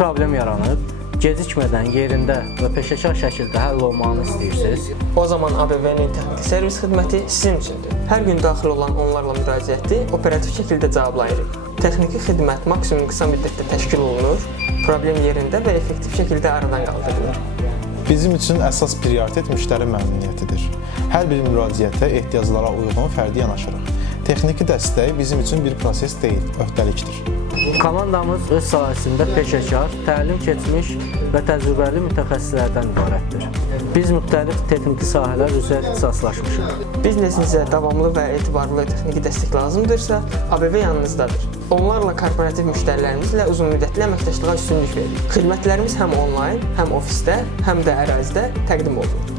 problem yaranıb, gecikmədən yerində və peşəkar şəkildə həll olmağını istəyirsiniz. O zaman ABV-nin texniki servis xidməti sizin üçündür. Hər gün daxil olan onlarla müraciəti operativ şəkildə cavablayırıq. Texniki xidmət maksimum qısa müddətdə təşkil olunur, problem yerində və effektiv şəkildə aradan qaldırılır. Bizim üçün əsas prioritet müştəri məmnuniyyətidir. Hər bir müraciətə ehtiyaclara uyğun fərdi yanaşırıq. Texniki dəstək bizim üçün bir proses deyil, öhdəlikdir. Komandamız öz sahəsində peşəkar, təlim keçmiş və təcrübəli mütəxəssislərdən ibarətdir. Biz müxtəlif texniki sahələr üzrə ixtisaslaşmışıq. Biznesinizə davamlı və etibarlı texniki dəstək lazımdırsa, ABV yanınızdadır. Onlarla korporativ müştərilərimizlə uzunmüddətli əməkdaşlığa üstünlük veririk. Xidmətlərimiz həm onlayn, həm ofisdə, həm də ərazidə təqdim olunur.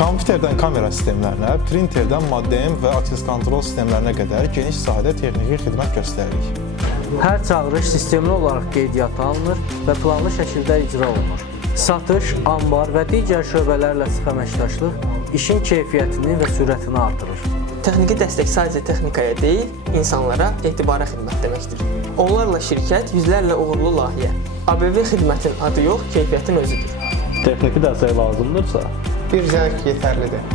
Kompüterdən kamera sistemlərinə, printerdən maddəyim və akses kontrol sistemlərinə qədər geniş sahədə texniki xidmət göstəririk. Hər çağırış sistemli olaraq qeydiyyata alınır və planlı şəkildə icra olunur. Satış, ambar və digər şöbələrlə sıx əməkdaşlıq işin keyfiyyətini və sürətini artırır. Texniki dəstək sadəcə texnikaya deyil, insanlara etibara xidmət deməkdir. Onlarla şirkət yüzlərlə uğurlu layihə. ABV xidmətin adı yox, keyfiyyətin özüdür. Texniki dəstək lazımdırsa, bir zəng yetərlidir.